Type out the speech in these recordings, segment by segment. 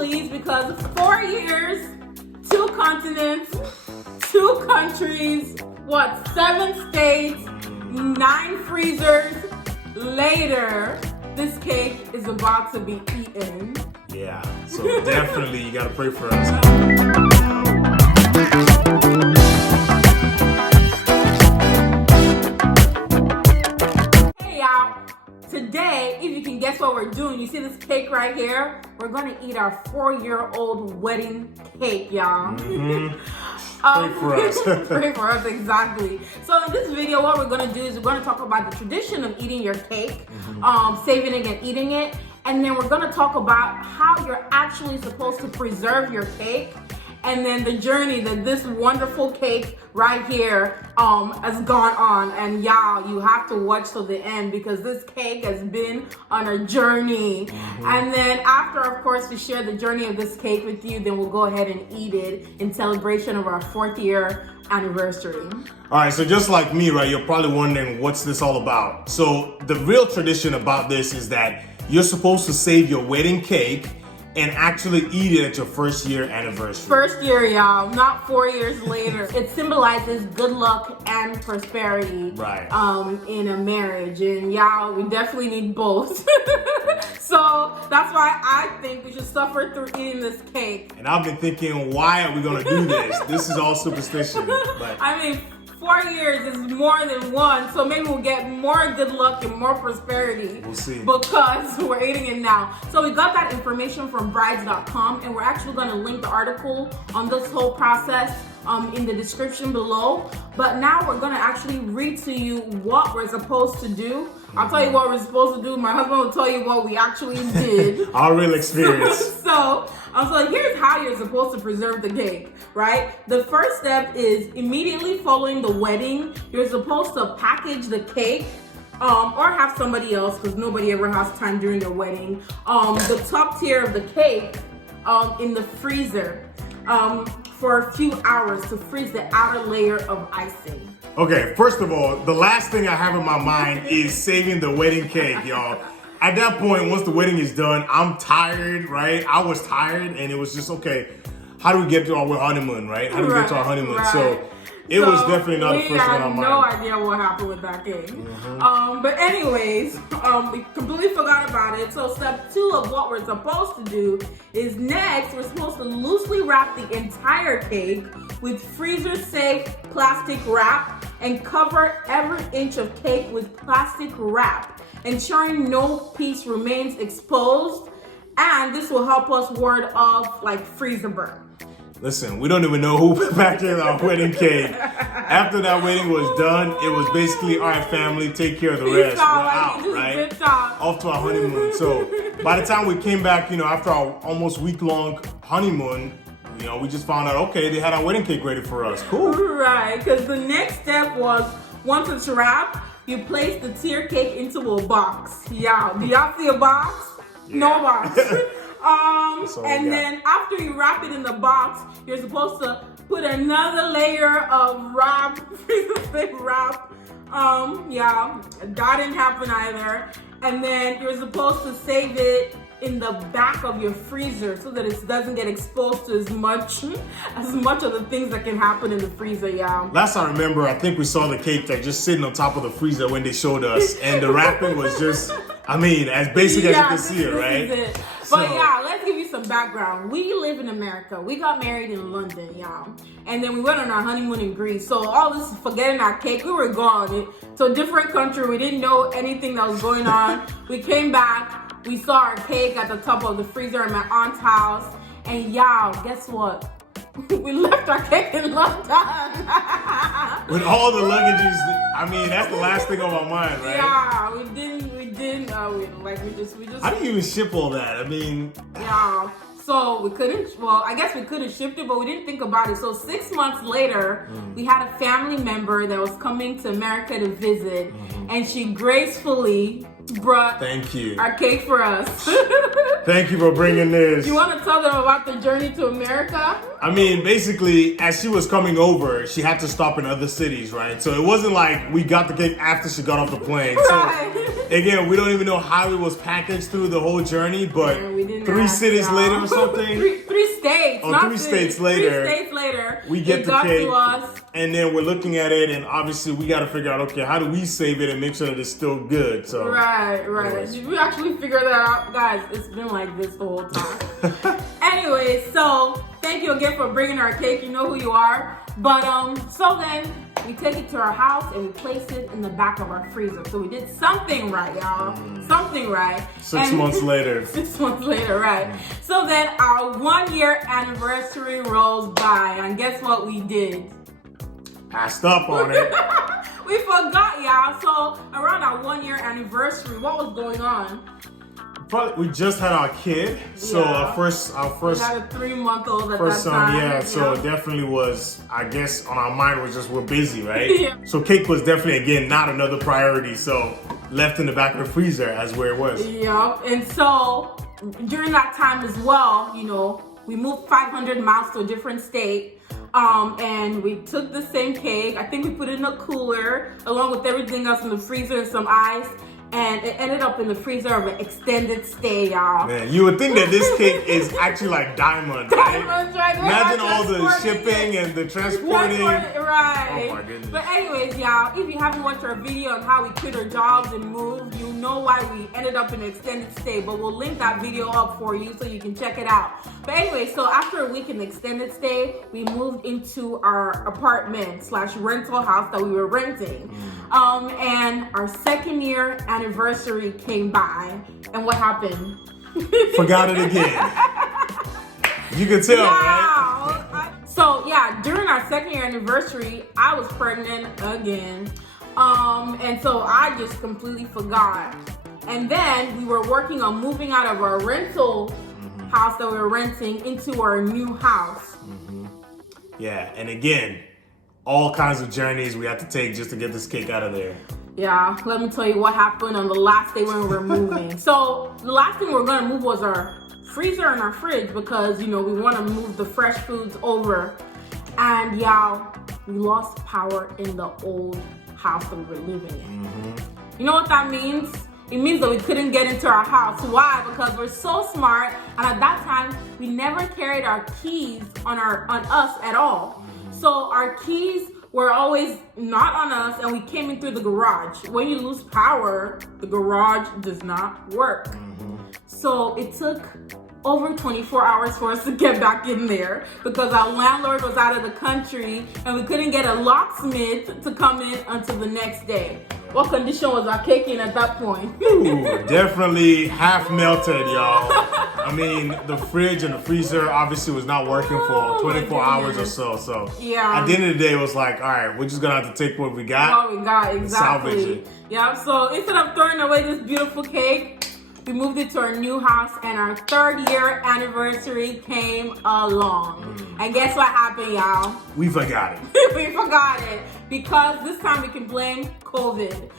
please, because 4 years, 2 continents, 2 countries, 7 states, 9 freezers later, this cake is about to be eaten. Yeah, so definitely you gotta pray for us. Hey y'all, today, if you can guess what we're doing, you see this cake right here? We're gonna eat our 4-year-old wedding cake, y'all. Pray for us. Pray for us, exactly. So in this video, what we're gonna do is we're gonna talk about the tradition of eating your cake, saving it and eating it. And then we're gonna talk about how you're actually supposed to preserve your cake, and then the journey that this wonderful cake right here has gone on. And y'all, you have to watch till the end because this cake has been on a journey. And then after, of course, we share the journey of this cake with you, then we'll go ahead and eat it in celebration of our 4th year anniversary. All right, so just like me, right, you're probably wondering what's this all about. So the real tradition about this is that you're supposed to save your wedding cake and actually eat it at your 1st year anniversary. 1st year, y'all, not 4 years later. It symbolizes good luck and prosperity, right, in a marriage, and y'all, we definitely need both. So that's why I think we should suffer through eating this cake. And I've been thinking, why are we gonna do this? This is all superstition. But I mean, 4 years is more than 1, so maybe we'll get more good luck and more prosperity. We'll see. Because we're eating it now. So we got that information from brides.com, and we're actually going to link the article on this whole process in the description below. But now we're going to actually read to you what we're supposed to do. I'll tell you what we're supposed to do. My husband will tell you what we actually did. Our real experience. So here's how you're supposed to preserve the cake, right? The first step is immediately following the wedding, you're supposed to package the cake, or have somebody else, because nobody ever has time during their wedding, the top tier of the cake in the freezer for a few hours to freeze the outer layer of icing. Okay, first of all, the last thing I have in my mind is saving the wedding cake, y'all. At that point, once the wedding is done, I'm tired, right? I was tired, and it was just, okay, how do we get to our honeymoon, right? How do we get to our honeymoon? Right. So it was definitely not the first thing on my mind. We had no idea what happened with that cake. But anyways, we completely forgot about it. So step 2 of what we're supposed to do is next, we're supposed to loosely wrap the entire cake with freezer-safe plastic wrap and cover every inch of cake with plastic wrap, ensuring no piece remains exposed. And this will help us ward off like freezer burn. Listen, we don't even know who packed in our wedding cake. After that wedding was done, it was basically, all right, family, take care of the rest. We're out, right? Off to our honeymoon. So by the time we came back, after our almost week-long honeymoon, we just found out, okay, they had our wedding cake ready for us. Cool. Right, because the next step was, once it's wrapped, you place the tier cake into a box. Yeah, do y'all see a box? Yeah. No box. And then after you wrap it in the box, you're supposed to put another layer of wrap, freezer-safe wrap. That didn't happen either. And then you're supposed to save it in the back of your freezer so that it doesn't get exposed to as much of the things that can happen in the freezer, y'all. Last I remember, I think we saw the cake just sitting on top of the freezer when they showed us, and the wrapping was just, as basic as you can see it, right? But yeah, let's give you some background. We live in America. We got married in London, y'all. And then we went on our honeymoon in Greece. So all this forgetting our cake, we were gone to a different country. We didn't know anything that was going on. We came back. We saw our cake at the top of the freezer in my aunt's house. And y'all, guess what? We left our cake in London. With all the luggages, that's the last thing on my mind, right? Yeah, we didn't. We just. How do you even ship all that? Yeah. So we couldn't. Well, I guess we could have shipped it, but we didn't think about it. So 6 months later, we had a family member that was coming to America to visit, and she gracefully brought our cake for us. Thank you for bringing this. You want to tell them about the journey to America? Basically, as she was coming over, she had to stop in other cities, right? So it wasn't like we got the cake after she got off the plane. Right. So Again, we don't even know how it was packaged through the whole journey, but we didn't 3 cities later or something. three states. Oh, 3 states later. 3 states later. We get the cake. To us. And then we're looking at it, and obviously we got to figure out, okay, how do we save it and make sure that it's still good? So Right. Did we actually figure that out? Guys, it's been like this the whole time. Anyway, so thank you again for bringing our cake. You know who you are. But so then we take it to our house and we place it in the back of our freezer. So we did something right, y'all. Something right. 6 months later. 6 months later, right. So then our 1-year anniversary rolls by, and guess what we did? Passed up on it. We forgot, y'all. So around our 1-year anniversary, what was going on? But we just had our kid, so our first we had a 3-month-old at first that son, time. yeah. So it definitely was, I guess, on our mind was just we're busy, right? Yeah. So cake was definitely again not another priority. So left in the back of the freezer as where it was. Yeah, and so during that time as well, you know, we moved 500 miles to a different state. And we took the same cake. I think we put it in a cooler along with everything else in the freezer and some ice. And it ended up in the freezer of an extended stay, y'all. Man, you would think that this cake is actually like diamond, right? Diamonds, right? Imagine all the shipping and the transporting. Right. Oh my goodness. But anyways, y'all, if you haven't watched our video on how we quit our jobs and moved, you know why we ended up in an extended stay. But we'll link that video up for you so you can check it out. But anyway, so after a week in the extended stay, we moved into our apartment/rental house that we were renting. And our 2nd year anniversary came by, and what happened? Forgot it again. You can tell, right? So yeah, during our 2nd year anniversary, I was pregnant again. And so I just completely forgot. And then we were working on moving out of our rental house that we were renting into our new house. Yeah, and again, all kinds of journeys we had to take just to get this cake out of there. Yeah, let me tell you what happened on the last day when we were moving. So the last thing we were gonna move was our freezer and our fridge because, you know, we want to move the fresh foods over. And y'all, we lost power in the old house that we were living in. You know what that means? It means that we couldn't get into our house. Why? Because we're so smart, and at that time we never carried our keys on us at all. So our keys were always not on us, and we came in through the garage. When you lose power, the garage does not work. So it took over 24 hours for us to get back in there because our landlord was out of the country and we couldn't get a locksmith to come in until the next day. What condition was our cake in at that point? Ooh, definitely half melted, y'all. I mean, the fridge and the freezer obviously was not working for 24 hours or so. So yeah, at the end of the day, it was like, all right, we're just gonna have to take what we got. What we got, exactly. Salvage it. Yeah. So instead of throwing away this beautiful cake, we moved it to our new house, and our 3rd year anniversary came along. And guess what happened, y'all? We forgot it. We forgot it because this time we can blame COVID.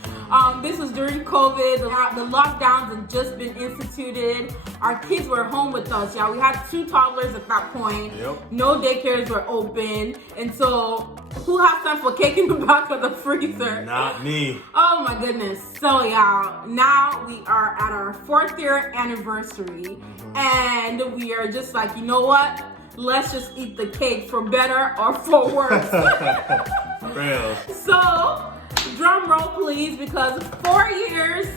This was during COVID. The lockdowns had just been instituted. Our kids were home with us, y'all. We had 2 toddlers at that point. No daycares were open. And so who has time for cake in the back of the freezer? Not me. Oh my goodness. So y'all, now we are at our 4th year anniversary. And we are just like, you know what? Let's just eat the cake for better or for worse. Real. So, drum roll please, because 4 years,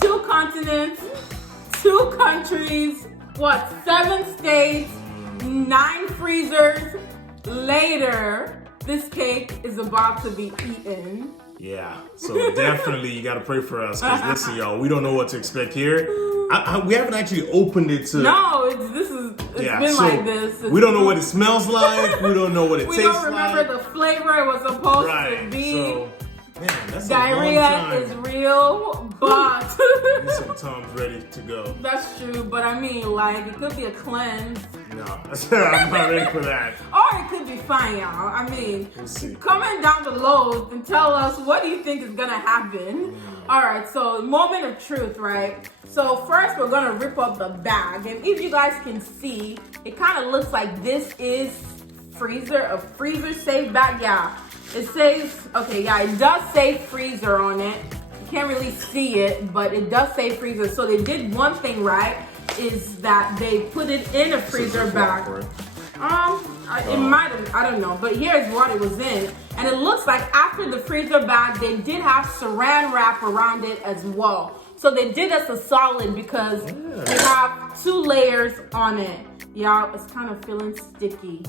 2 continents, 2 countries, 7 states, 9 freezers later, this cake is about to be eaten. Yeah, so definitely you gotta pray for us because listen, y'all, we don't know what to expect here. We haven't actually opened it to. No, it's been like this. We don't know what it smells like. We don't know what it tastes like. We don't remember the flavor it was supposed to be. So, man, that's diarrhea a long time. is real, but Need some Tums ready to go. That's true, but I mean, like, it could be a cleanse. No, I'm not ready for that. Or it could be fine, y'all. I mean, we'll see. Comment down below and tell us what do you think is gonna happen. All right, so moment of truth, right? So first we're gonna rip up the bag, and if you guys can see, it kind of looks like this is a freezer safe bag. Yeah, it says, okay, yeah, it does say freezer on it. You can't really see it, but it does say freezer. So they did one thing right, is that they put it in a freezer bag. It might have, I don't know, but here's what it was in. And it looks like after the freezer bag, they did have saran wrap around it as well. So they did us a solid because they have 2 layers on it. Y'all, it's kind of feeling sticky.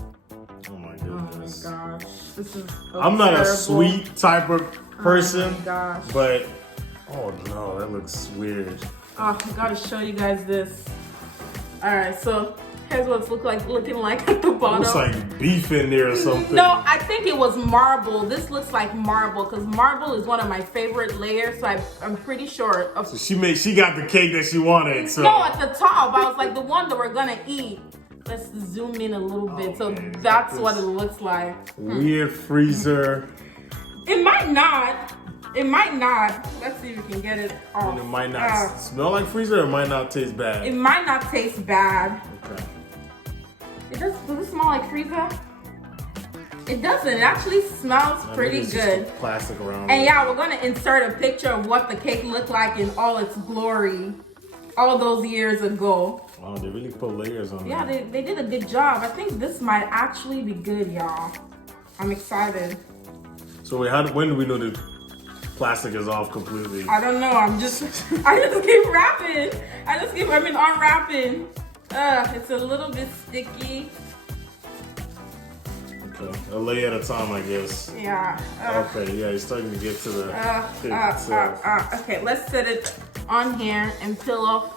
Oh my goodness. Oh my gosh. This is I'm not a sweet type of person, oh my gosh. but oh no, that looks weird. Oh, I gotta show you guys this. Alright, so here's what it's looking like at the bottom. Looks like beef in there or something. No, I think it was marble. This looks like marble because marble is one of my favorite layers. So I'm pretty sure. So she got the cake that she wanted. So no, at the top, I was like the one that we're gonna eat. Let's zoom in a little bit. So that's what it looks like. Weird freezer. It might not. It might not. Let's see if we can get it off. And it might not smell like freezer, or it might not taste bad. It might not taste bad. Okay. Does it smell like freezer? It doesn't. It actually smells pretty good. Just plastic around and it. yeah, we're gonna insert a picture of what the cake looked like in all its glory, all those years ago. Wow, they really put layers on it. Yeah, they did a good job. I think this might actually be good, y'all. I'm excited. So wait, when do we know the plastic is off completely? I don't know. I just keep wrapping. Unwrapping. It's a little bit sticky. Okay, a lay at a time, I guess. Yeah. Okay, yeah, you're starting to get to the cake itself. Okay, let's set it on here and peel off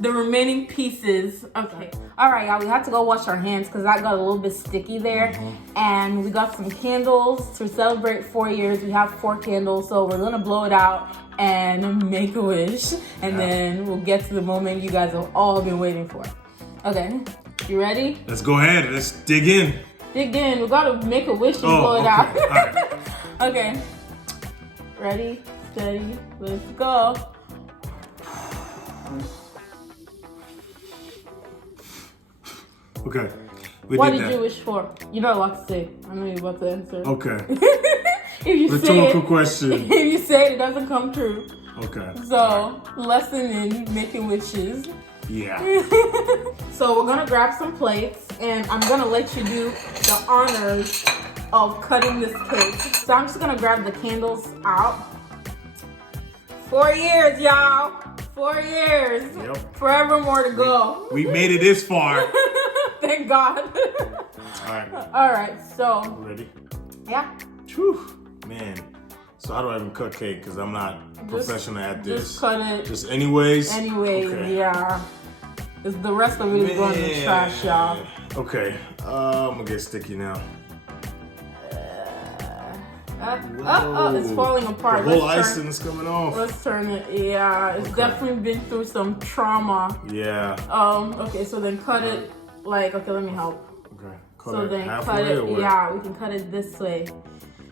the remaining pieces. Okay. All right, y'all, we had to go wash our hands because that got a little bit sticky there. And we got some candles to celebrate 4 years. We have 4 candles, so we're gonna blow it out and make a wish. And then we'll get to the moment you guys have all been waiting for. Okay, you ready? Let's go ahead, let's dig in. Dig in, we gotta make a wish and blow it out. All right. Okay, ready, steady, let's go. Okay. What did you wish for? You're not allowed to say. I know you're about to answer. Okay. If you Rhetorical say question. If you say it, it doesn't come true. Okay. So, lesson in making wishes. Yeah. So we're gonna grab some plates and I'm gonna let you do the honors of cutting this cake. So I'm just gonna grab the candles out. 4 years, y'all. 4 years. Yep. Forever more to go. We made it this far. Thank God. All right, so. Ready? Yeah. Whew. Man. So how do I even cut cake? Because I'm not professional at this. Just cut it. Just anyways? Okay. Yeah. Because the rest of it is going in the trash, y'all. Okay. I'm going to get sticky now. It's falling apart. The whole icing is coming off. Let's turn it. Yeah, it's definitely been through some trauma. Yeah. Okay, so then cut it like, okay, let me help. Okay. Cut it. Yeah, we can cut it this way.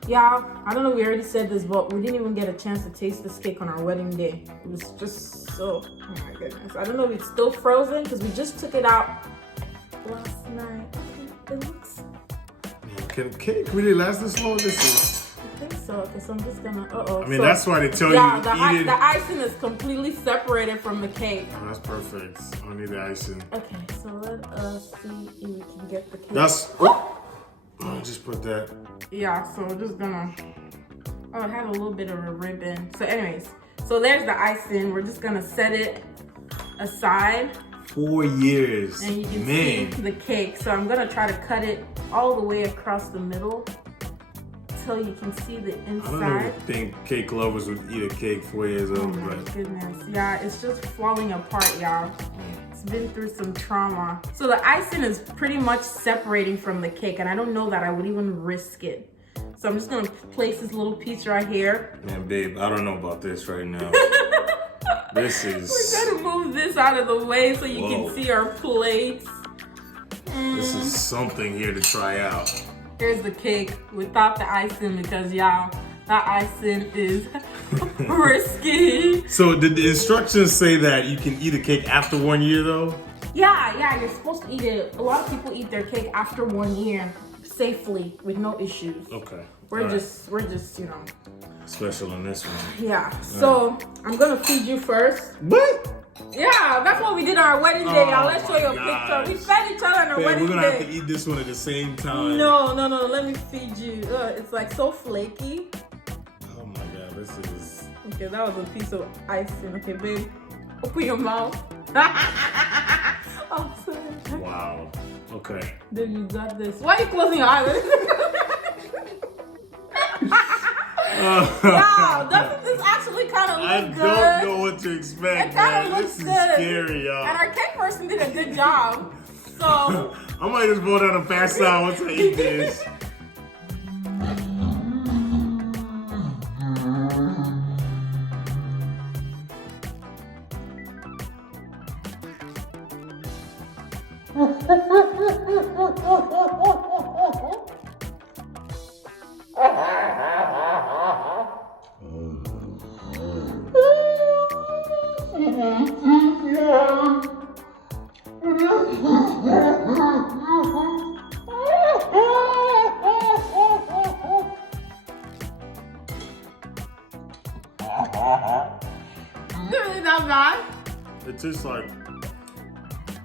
Yeah, I don't know, we already said this, but we didn't even get a chance to taste this cake on our wedding day. It was just so, oh my goodness. I don't know if it's still frozen because we just took it out last night. Okay, it looks. Can cake really last this long? I think so. Okay, so I'm just gonna, I mean, that's why they tell you the icing is completely separated from the cake. Oh, that's perfect. I don't need the icing. Okay, so let us see if we can get the cake. I just put that. Yeah, so we're just gonna, it had a little bit of a ribbon. So anyways, so there's the icing. We're just gonna set it aside. 4 years. And you can see the cake. So I'm gonna try to cut it all the way across the middle so you can see the inside. I don't even think cake lovers would eat a cake 4 years old. Oh my goodness. Yeah, it's just falling apart, y'all. It's been through some trauma. So the icing is pretty much separating from the cake, and I don't know that I would even risk it. So I'm just gonna place this little piece right here. Man, babe, I don't know about this right now. This is... We're gonna move this out of the way so you can see our plates. This is something here to try out. Here's the cake without the icing because, y'all, that icing is risky. So did the instructions say that you can eat a cake after 1 year though? Yeah, you're supposed to eat it. A lot of people eat their cake after 1 year safely with no issues. Okay. We're just, you know. Special on this one. Yeah. So I'm gonna feed you first. What? Yeah, that's what we did on our wedding day. Y'all, let's show you a picture. We fed each other on our wedding day. We're gonna have to eat this one at the same time. No. Let me feed you. It's like so flaky. Oh my God, this is. Okay, that was a piece of icing. Okay, babe, open your mouth. Oh, sorry. Wow. Okay. Babe, you got this. Why are you closing your eyes? Wow, doesn't this actually kind of look good? I don't know what to expect. It kind of looks good. This is scary, y'all. And our cake person did a good job. So I might just go down and pass out once I eat this. Really not bad. It tastes like,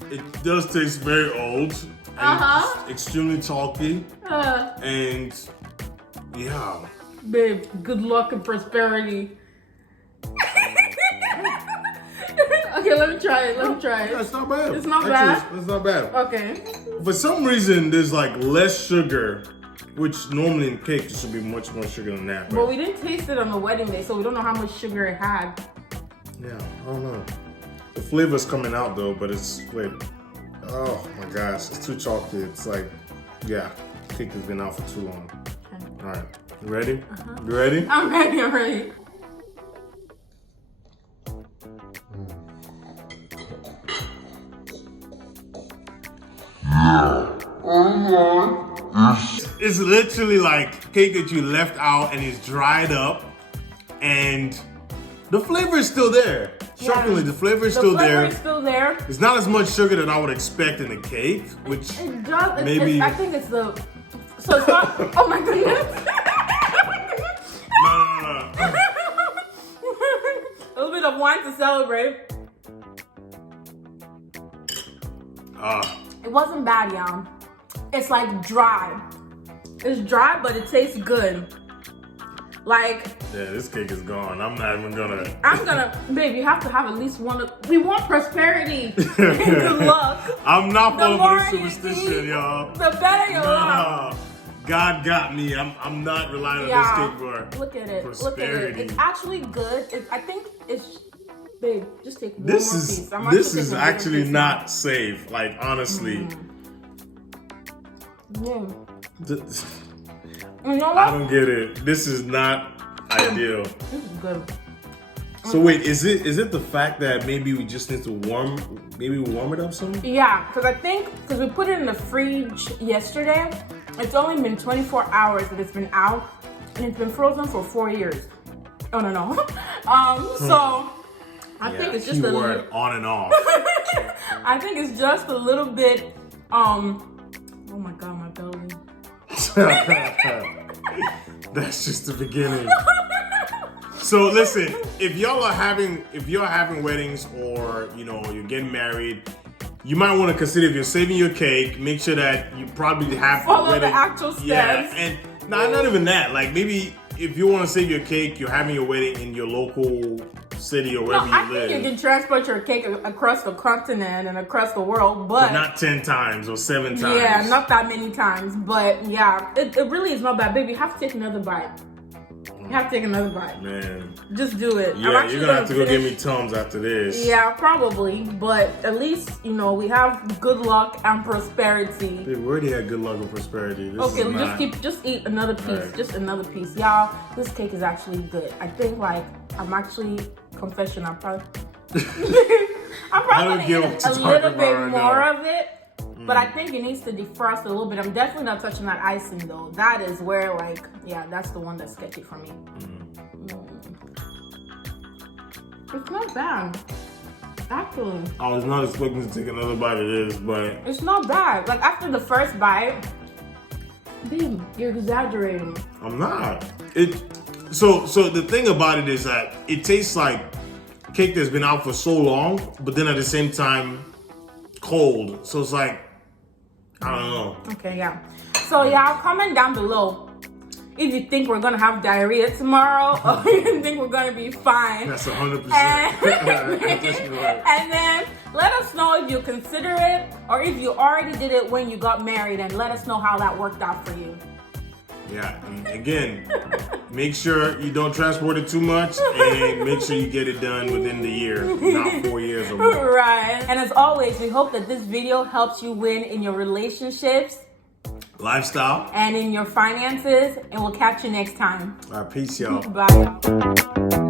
it does taste very old. And it's extremely talky. And yeah. Babe, good luck and prosperity. Okay, let me try it. Yeah, it's not bad. It's not bad? It's not bad. Okay. For some reason, there's like less sugar, which normally in cake there should be much more sugar than that. But we didn't taste it on the wedding day, so we don't know how much sugar it had. Yeah, I don't know. The flavor's coming out though, but it's wait. Oh my gosh, it's too chalky. It's like, yeah, cake has been out for too long. Okay. All right, you ready? You ready? I'm ready. It's literally like cake that you left out and it's dried up, and the flavor is still there. Shockingly, the flavor is still there. The flavor is still there. It's not as much sugar that I would expect in a cake, which it does. maybe. I think it's the. So it's not. Oh my goodness. No. A little bit of wine to celebrate. It wasn't bad, y'all. It's like dry. It's dry, but it tastes good. Like, yeah, this cake is gone. I'm not even gonna. Babe, you have to have at least one. We want prosperity. Good luck. I'm not falling for this superstition, y'all. The better your luck. God got me. I'm not relying on this cake for look at it. prosperity. Look at it. It's actually good. I think it's. Babe, just take one this more is piece. this is actually not safe. Like honestly. Yeah. You know what? I don't get it. This is not ideal. This is good. So wait, is it the fact that maybe we just need to warm it up some? Yeah, because we put it in the fridge yesterday. It's only been 24 hours that it's been out, and it's been frozen for 4 years. Oh no. So I think it's just a little on and off. I think it's just a little bit. Oh my God, my belly. That's just the beginning. So listen, if y'all are having weddings or you're getting married, you might want to consider if you're saving your cake, make sure that you probably have follow the actual steps. Yeah, and not even that. Like maybe if you want to save your cake, you're having your wedding in your local city or wherever you live. I think you can transport your cake across the continent and across the world, but not 10 times or 7 times. Yeah, not that many times, but yeah, it really is not bad, baby. You have to take another bite. You have to take another bite. Man. Just do it. Yeah, you're gonna have to go give me Tums after this. Yeah, probably, but at least, we have good luck and prosperity. Dude, we already had good luck and prosperity. This just eat another piece, right. Just another piece. Y'all, this cake is actually good. I think confession, I'm probably gonna eat a little bit more of it, but I think it needs to defrost a little bit. I'm definitely not touching that icing though. That is where that's the one that's sketchy for me. It's not bad, actually. I was not expecting to take another bite of this, but it's not bad. Like after the first bite, Babe, you're exaggerating. I'm not. So the thing about it is that it tastes like cake that's been out for so long, but then at the same time cold. So it's like, I don't know. Okay, yeah. So y'all comment down below if you think we're gonna have diarrhea tomorrow or you think we're gonna be fine. That's 100%. And then let us know if you consider it or if you already did it when you got married, and let us know how that worked out for you. Yeah, and again, make sure you don't transport it too much, and make sure you get it done within the year, not 4 years or more. Right. And as always, we hope that this video helps you win in your relationships, lifestyle, and in your finances, and we'll catch you next time. All right, peace, y'all. Bye.